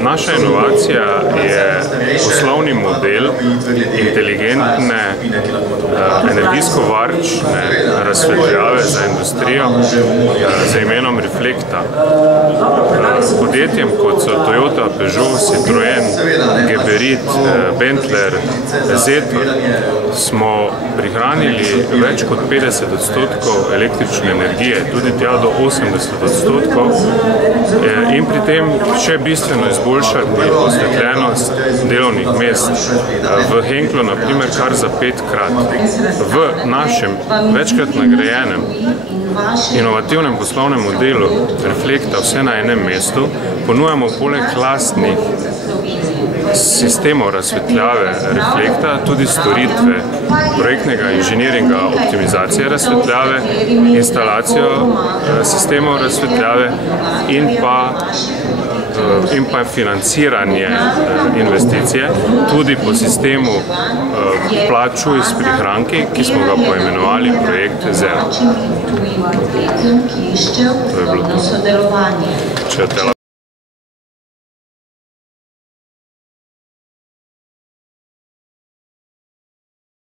Naša inovacija je poslovni model inteligentne, energijsko varčne razsvetljave za industrijo z imenom Reflecta. Podjetjem kot so Toyota, Peugeot, Citroën, Geberit, Bentley, Zetor smo prihranili več kot 50% električne energije, tudi tja do 80%, in pri tem še bistveno izboljšati osvetljenost delovnih mest. V Henklu, na primer, kar za 5-krat. V našem večkrat nagrajenem inovativnem poslovnem modelu Reflecta vse na enem mestu ponujamo poleg lastnih sistemov razsvetljave Reflecta tudi storitve projektnega inženiringa optimizacije razsvetljave, instalacijo sistemov razsvetljave in pa financiranje investicije tudi po sistemu plačuj s prihranki, ki smo ga poimenovali projekt ZERO. To je bilo to.